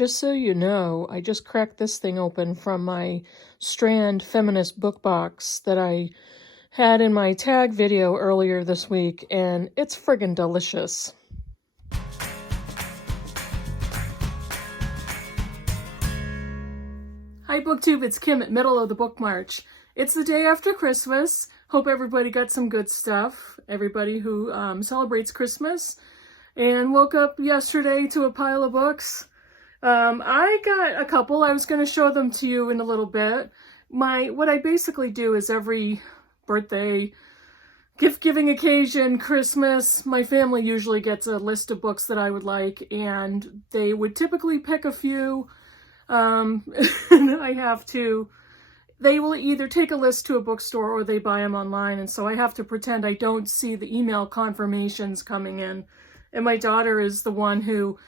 just so you know, I just cracked this thing open from my Strand Feminist book box that I had in my tag video earlier this week, and it's friggin' delicious. Hi BookTube, it's Kim at Middle of the Book March. It's the day after Christmas. Hope everybody got some good stuff. Everybody who celebrates Christmas and woke up yesterday to a pile of books. I got a couple. I was going to show them to you in a little bit. What I basically do is every birthday, gift-giving occasion, Christmas, my family usually gets a list of books that I would like, and they would typically pick a few. And they will either take a list to a bookstore or they buy them online, and so I have to pretend I don't see the email confirmations coming in. And my daughter is the one who,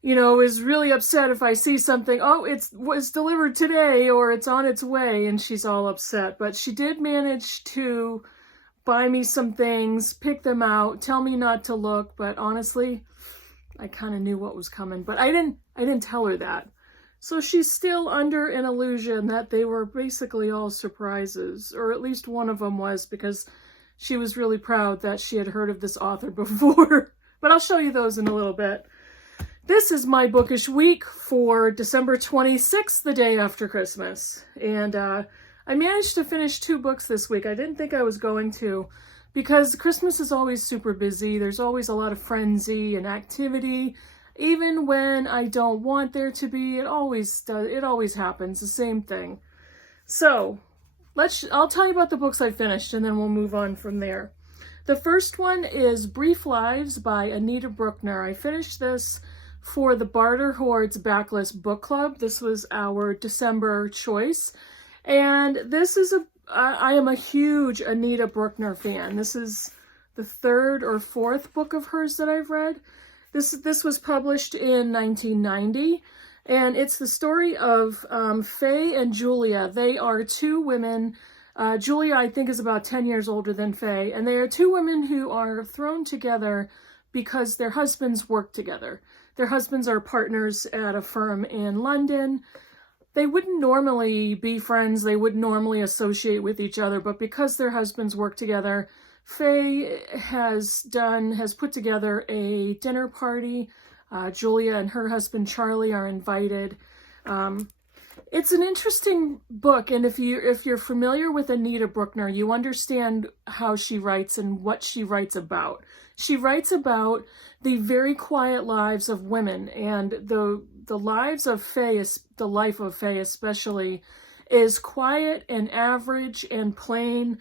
is really upset if I see something, oh, it was delivered today or it's on its way, and she's all upset. But she did manage to buy me some things, pick them out, tell me not to look, but honestly, I kind of knew what was coming, but I didn't tell her that. So she's still under an illusion that they were basically all surprises, or at least one of them was, because she was really proud that she had heard of this author before. But I'll show you those in a little bit. This is My Bookish week for December 26th, the day after Christmas. And I managed to finish 2 books this week. I didn't think I was going to, because Christmas is always super busy. There's always a lot of frenzy and activity. Even when I don't want there to be, it always does. It always happens, the same thing. So I'll tell you about the books I finished, and then we'll move on from there. The first one is Brief Lives by Anita Brookner. I finished this for the Barter Horde's Backlist Book Club. This was our December choice. And I am a huge Anita Brookner fan. This is the 3rd or 4th book of hers that I've read. This was published in 1990, and it's the story of Faye and Julia. They are 2 women. Julia, I think, is about 10 years older than Faye, and they are 2 women who are thrown together because their husbands work together. Their husbands are partners at a firm in London. They wouldn't normally be friends, they wouldn't normally associate with each other, but because their husbands work together, Faye has put together a dinner party. Julia and her husband Charlie are invited. It's an interesting book, and if you're familiar with Anita Brookner, you understand how she writes and what she writes about. She writes about the very quiet lives of women, and the lives of Faye, the life of Faye especially, is quiet and average and plain,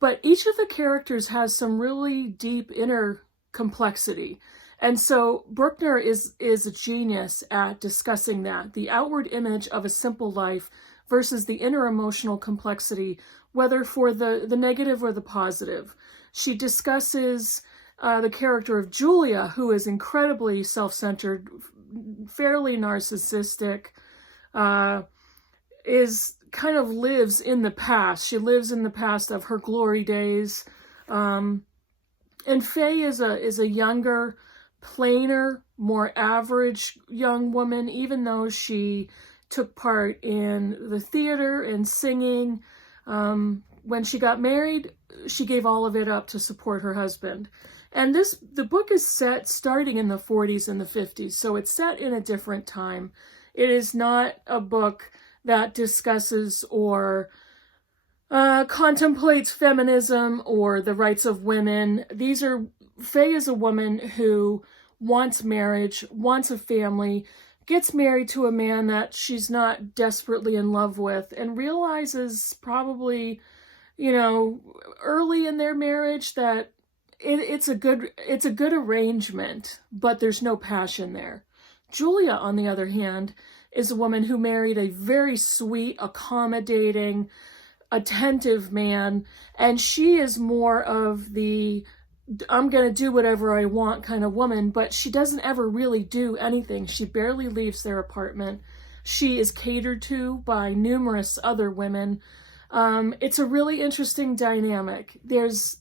but each of the characters has some really deep inner complexity. And so Brookner is a genius at discussing that, the outward image of a simple life versus the inner emotional complexity, whether for the negative or the positive. She discusses the character of Julia, who is incredibly self-centered, fairly narcissistic, kind of lives in the past. She lives in the past of her glory days. And Faye is a younger, plainer, more average young woman, even though she took part in the theater and singing. When she got married, she gave all of it up to support her husband. And the book is set starting in the 40s and the 50s, so it's set in a different time. It is not a book that discusses or contemplates feminism or the rights of women. Faye is a woman who wants marriage, wants a family, gets married to a man that she's not desperately in love with, and realizes probably, early in their marriage that it's a good arrangement, but there's no passion there. Julia, on the other hand, is a woman who married a very sweet, accommodating, attentive man, and she is more of the I'm going to do whatever I want kind of woman, but she doesn't ever really do anything. She barely leaves their apartment. She is catered to by numerous other women. It's a really interesting dynamic. It's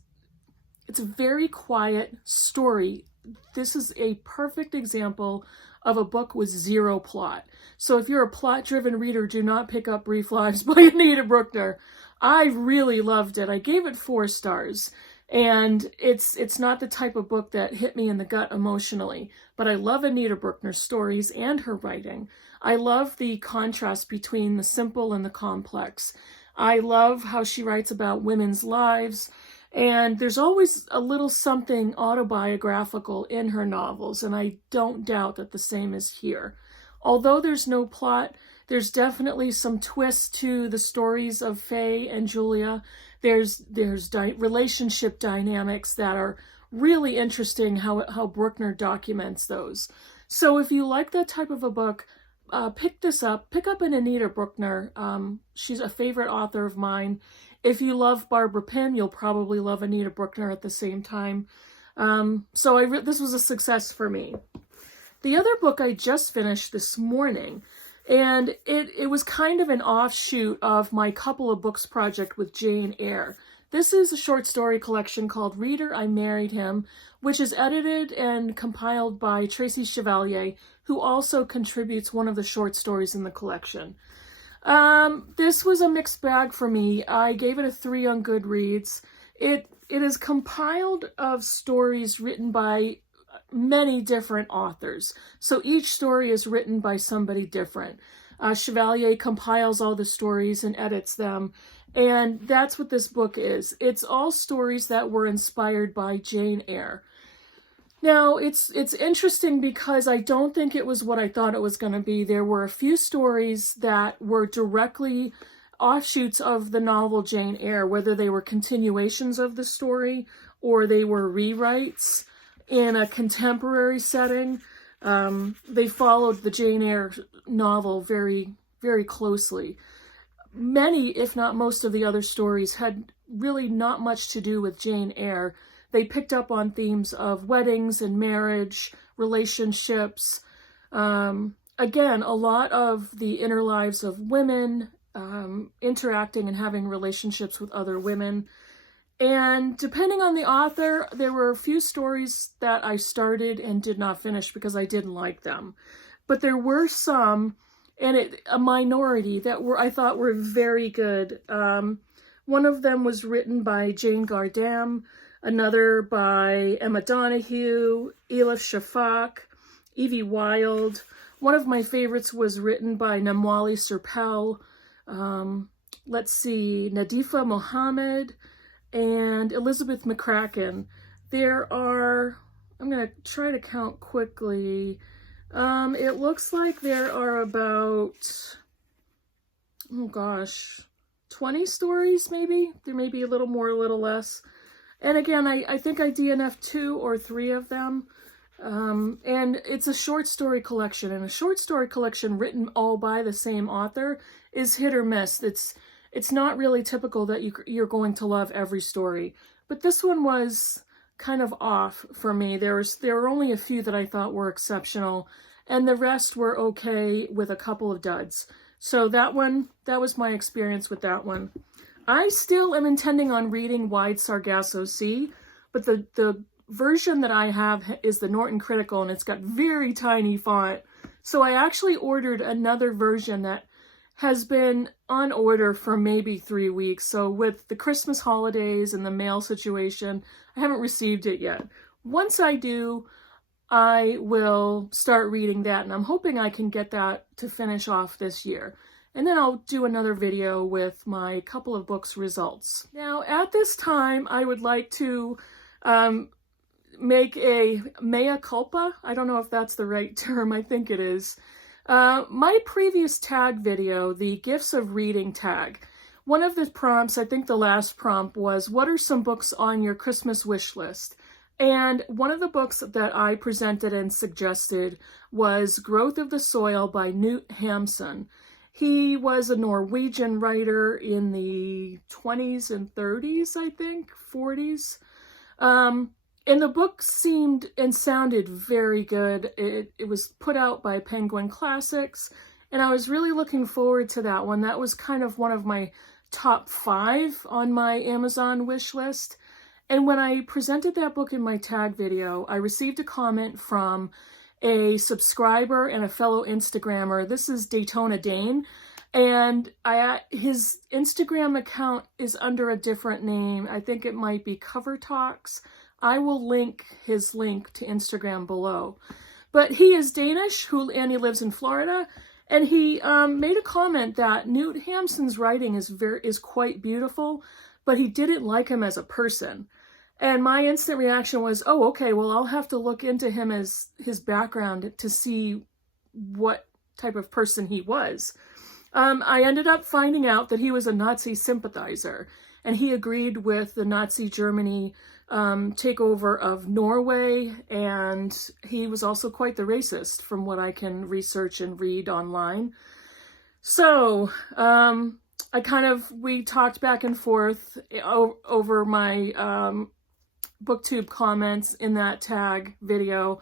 a very quiet story. This is a perfect example of a book with zero plot. So if you're a plot-driven reader, do not pick up Brief Lives by Anita Brookner. I really loved it. I gave it 4 stars. And it's not the type of book that hit me in the gut emotionally, but I love Anita Brookner's stories and her writing. I love the contrast between the simple and the complex. I love how she writes about women's lives, and there's always a little something autobiographical in her novels, and I don't doubt that the same is here. Although there's no plot, there's definitely some twists to the stories of Faye and Julia. There's relationship dynamics that are really interesting, how Brookner documents those. So if you like that type of a book, pick this up. Pick up an Anita Brookner. She's a favorite author of mine. If you love Barbara Pym, you'll probably love Anita Brookner at the same time. This was a success for me. The other book I just finished this morning, and it was kind of an offshoot of my Couple of Books project with Jane Eyre. This is a short story collection called Reader, I Married Him, which is edited and compiled by Tracy Chevalier, who also contributes one of the short stories in the collection. This was a mixed bag for me. I gave it a 3 on Goodreads. It is compiled of stories written by many different authors. So each story is written by somebody different. Chevalier compiles all the stories and edits them. And that's what this book is. It's all stories that were inspired by Jane Eyre. Now, it's interesting because I don't think it was what I thought it was going to be. There were a few stories that were directly offshoots of the novel Jane Eyre, whether they were continuations of the story or they were rewrites in a contemporary setting. They followed the Jane Eyre novel very, very closely. Many, if not most of the other stories had really not much to do with Jane Eyre. They picked up on themes of weddings and marriage, relationships. Again, a lot of the inner lives of women, interacting and having relationships with other women. And depending on the author, there were a few stories that I started and did not finish because I didn't like them. But there were some, and a minority, that I thought were very good. One of them was written by Jane Gardam, another by Emma Donoghue, Elif Shafak, Evie Wild. One of my favorites was written by Namwali Serpell. Let's see, Nadifa Mohammed, and Elizabeth McCracken. There are, I'm going to try to count quickly. It looks like there are about, 20 stories maybe. There may be a little more, a little less. And again, I think I DNF'd 2 or 3 of them. And it's a short story collection, and a short story collection written all by the same author is hit or miss. It's not really typical that you're going to love every story, but this one was kind of off for me. There were only a few that I thought were exceptional, and the rest were okay with a couple of duds. So that was my experience with that one. I still am intending on reading Wide Sargasso Sea, but the version that I have is the Norton Critical, and it's got very tiny font. So I actually ordered another version that has been on order for maybe 3 weeks. So with the Christmas holidays and the mail situation, I haven't received it yet. Once I do, I will start reading that, and I'm hoping I can get that to finish off this year. And then I'll do another video with my Couple of Books results. Now, at this time, I would like to make a mea culpa. I don't know if that's the right term. I think it is. My previous tag video, the Gifts of Reading tag, one of the prompts, I think the last prompt was, what are some books on your Christmas wish list? And one of the books that I presented and suggested was Growth of the Soil by Knut Hamsun. He was a Norwegian writer in the 20s and 30s, I think, 40s. And the book seemed and sounded very good. It was put out by Penguin Classics, and I was really looking forward to that one. That was kind of one of my top 5 on my Amazon wish list. And when I presented that book in my tag video, I received a comment from a subscriber and a fellow Instagrammer. This is Daytona Dane, and his Instagram account is under a different name. I think it might be Cover Talks. I will link his link to Instagram below. But he is Danish, and he lives in Florida, and he made a comment that Knut Hamsun's writing is quite beautiful, but he didn't like him as a person. And my instant reaction was, oh, okay, well, I'll have to look into him as his background to see what type of person he was. I ended up finding out that he was a Nazi sympathizer, and he agreed with the Nazi Germany takeover of Norway, and he was also quite the racist from what I can research and read online. So we talked back and forth over my booktube comments in that tag video,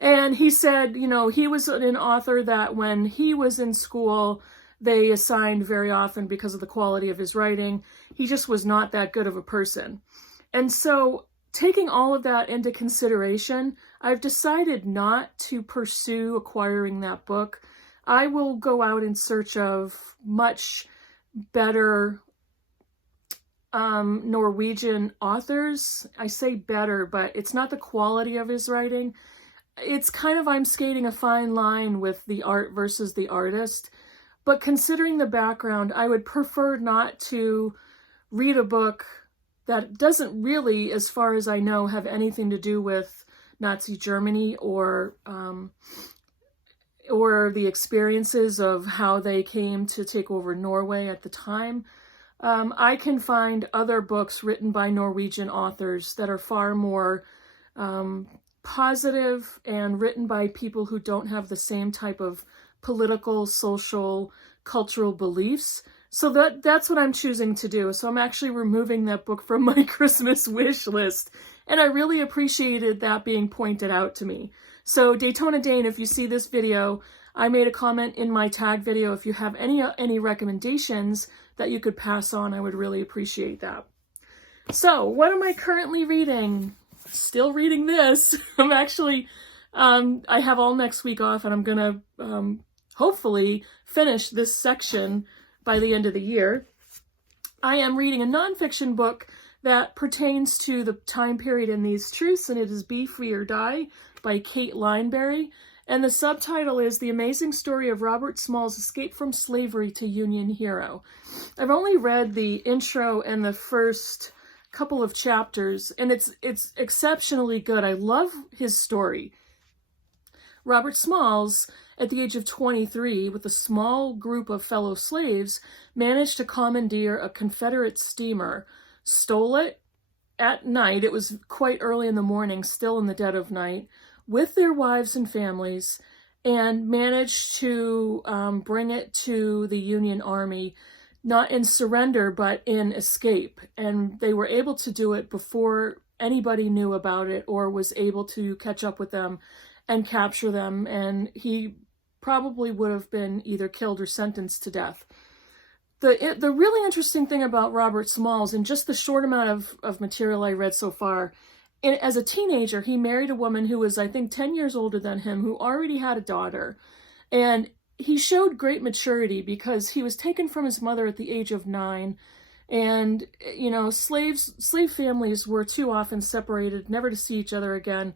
and he said, you know, he was an author that when he was in school, they assigned very often because of the quality of his writing. He just was not that good of a person. And so, taking all of that into consideration, I've decided not to pursue acquiring that book. I will go out in search of much better Norwegian authors. I say better, but it's not the quality of his writing. It's kind of, I'm skating a fine line with the art versus the artist. But considering the background, I would prefer not to read a book that doesn't really, as far as I know, have anything to do with Nazi Germany or the experiences of how they came to take over Norway at the time. I can find other books written by Norwegian authors that are far more positive and written by people who don't have the same type of political, social, cultural beliefs. So that's what I'm choosing to do. So I'm actually removing that book from my Christmas wish list. And I really appreciated that being pointed out to me. So Daytona Dane, if you see this video, I made a comment in my tag video. If you have any recommendations that you could pass on, I would really appreciate that. So what am I currently reading? Still reading this. I'm actually, I have all next week off, and I'm going to hopefully finish this section by the end of the year. I am reading a nonfiction book that pertains to the time period in these truths, and it is Be Free or Die by Kate Lineberry. And the subtitle is The Amazing Story of Robert Small's Escape from Slavery to Union Hero. I've only read the intro and the first couple of chapters, and it's exceptionally good. I love his story. Robert Smalls, at the age of 23, with a small group of fellow slaves, managed to commandeer a Confederate steamer, stole it at night. It was quite early in the morning, still in the dead of night, with their wives and families, and managed to bring it to the Union Army, not in surrender, but in escape. And they were able to do it before anybody knew about it or was able to catch up with them and capture them. And he probably would have been either killed or sentenced to death. The really interesting thing about Robert Smalls, in just the short amount of material I read so far, as a teenager, he married a woman who was, I think, 10 years older than him, who already had a daughter. And he showed great maturity because he was taken from his mother at the age of 9. And, you know, slave families were too often separated, never to see each other again.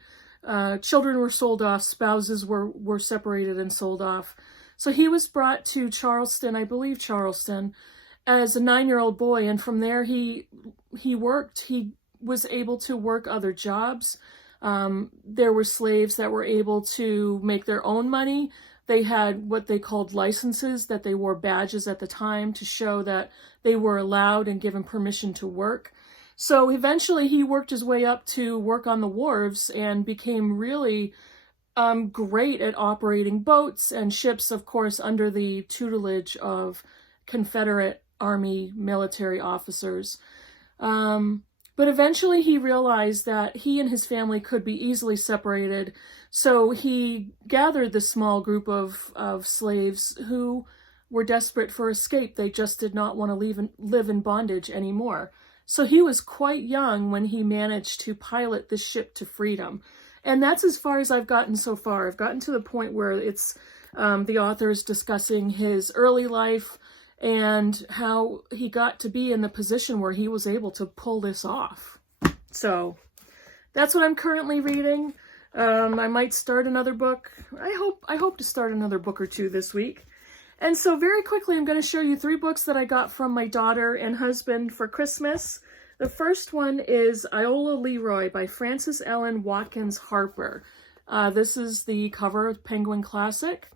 Children were sold off, spouses were separated and sold off. So he was brought to Charleston, I believe Charleston, as a 9-year-old boy. And from there he worked. He was able to work other jobs. There were slaves that were able to make their own money. They had what they called licenses, that they wore badges at the time to show that they were allowed and given permission to work. So eventually he worked his way up to work on the wharves and became really great at operating boats and ships, of course, under the tutelage of Confederate Army military officers. But eventually he realized that he and his family could be easily separated, so he gathered this small group of slaves who were desperate for escape. They just did not want to live in bondage anymore. So he was quite young when he managed to pilot this ship to freedom. And that's as far as I've gotten so far. I've gotten to the point where it's the author's discussing his early life and how he got to be in the position where he was able to pull this off. So that's what I'm currently reading. I might start another book. I hope to start another book or two this week. And so very quickly, I'm going to show you 3 books that I got from my daughter and husband for Christmas. The first one is Iola Leroy by Frances Ellen Watkins Harper. This is the cover of Penguin Classic,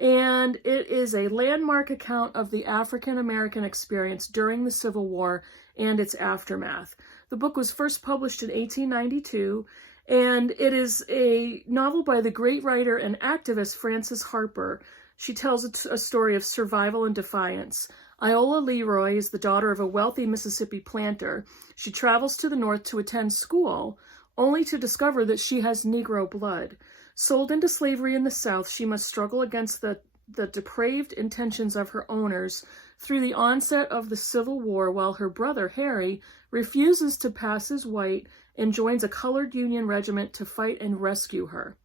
and it is a landmark account of the African American experience during the Civil War and its aftermath. The book was first published in 1892, and it is a novel by the great writer and activist Frances Harper. She tells a story of survival and defiance. Iola Leroy is the daughter of a wealthy Mississippi planter. She travels to the north to attend school, only to discover that she has Negro blood. Sold into slavery in the South, she must struggle against the depraved intentions of her owners through the onset of the Civil War, while her brother, Harry, refuses to pass as white and joins a colored Union regiment to fight and rescue her.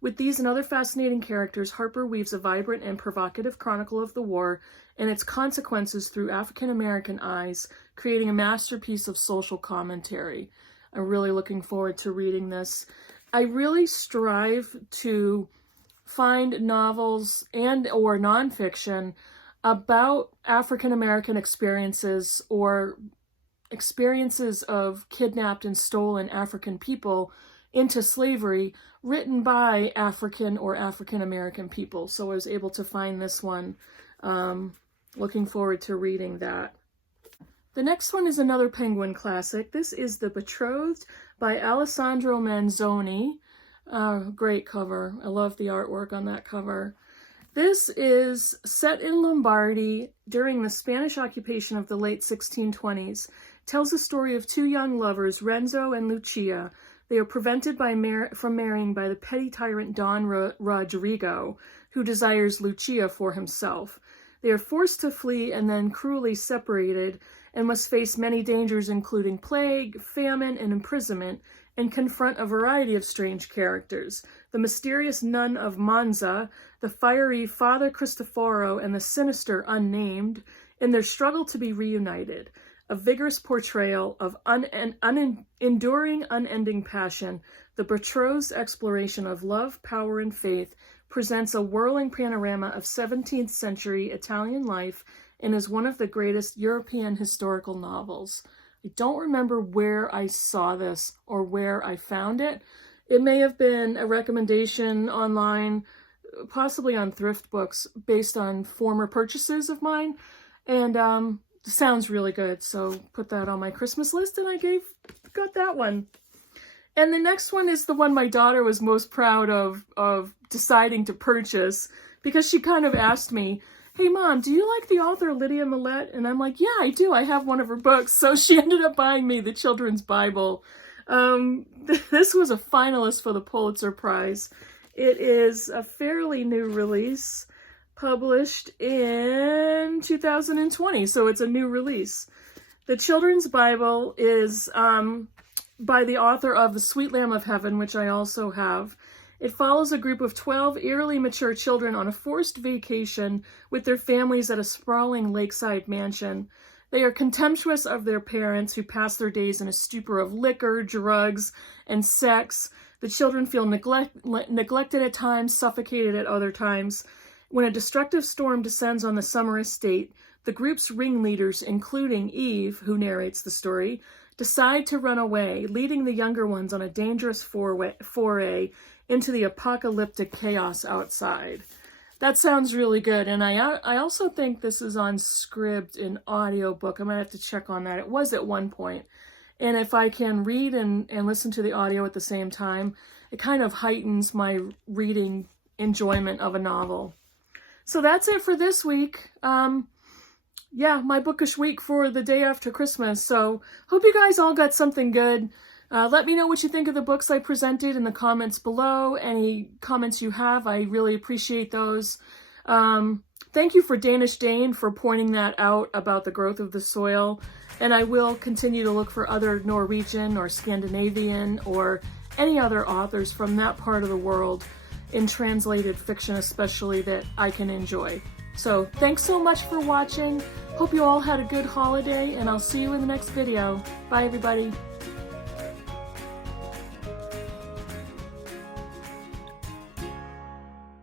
With these and other fascinating characters, Harper weaves a vibrant and provocative chronicle of the war and its consequences through African American eyes, creating a masterpiece of social commentary. I'm really looking forward to reading this. I really strive to find novels and or nonfiction about African American experiences or experiences of kidnapped and stolen African people into slavery written by African or African American people. So I was able to find this one. Looking forward to reading that. The next one is another Penguin classic. This is The Betrothed by Alessandro Manzoni. Great cover. I love the artwork on that cover. This is set in Lombardy during the Spanish occupation of the late 1620s. Tells the story of 2 young lovers, Renzo and Lucia. They are prevented from marrying by the petty tyrant Don Rodrigo, who desires Lucia for himself. They are forced to flee and then cruelly separated and must face many dangers, including plague, famine, and imprisonment, and confront a variety of strange characters. The mysterious nun of Monza, the fiery Father Cristoforo, and the sinister Unnamed, in their struggle to be reunited. A vigorous portrayal of enduring, unending passion, the betrothed's exploration of love, power, and faith presents a whirling panorama of 17th century Italian life and is one of the greatest European historical novels. I don't remember where I saw this or where I found it. It may have been a recommendation online, possibly on Thrift Books, based on former purchases of mine. And sounds really good, so put that on my Christmas list, and I got that one. And the next one is the one my daughter was most proud of deciding to purchase, because she kind of asked me, "Hey Mom, do you like the author Lydia Millette?" And I'm like, "Yeah, I do. I have one of her books." So she ended up buying me the children's Bible. This was a finalist for the Pulitzer Prize. It is a fairly new release, published in 2020, so it's a new release. The children's Bible is by the author of The Sweet Lamb of Heaven, which I also have. It follows a group of 12 eerily mature children on a forced vacation with their families at a sprawling lakeside mansion. They are contemptuous of their parents, who pass their days in a stupor of liquor, drugs, and sex. The children feel neglected at times, suffocated at other times. When a destructive storm descends on the summer estate, the group's ringleaders, including Eve, who narrates the story, decide to run away, leading the younger ones on a dangerous foray into the apocalyptic chaos outside. That sounds really good, and I also think this is on Scribd in audiobook. I might have to check on that. It was at one point. And if I can read and listen to the audio at the same time, it kind of heightens my reading enjoyment of a novel. So that's it for this week. Yeah, my bookish week for the day after Christmas. So hope you guys all got something good. Let me know what you think of the books I presented in the comments below. Any comments you have, I really appreciate those. Thank you for Danish Dane for pointing that out about the growth of the soil. And I will continue to look for other Norwegian or Scandinavian or any other authors from that part of the world in translated fiction especially that I can enjoy. So thanks so much for watching. Hope you all had a good holiday, and I'll see you in the next video. Bye everybody.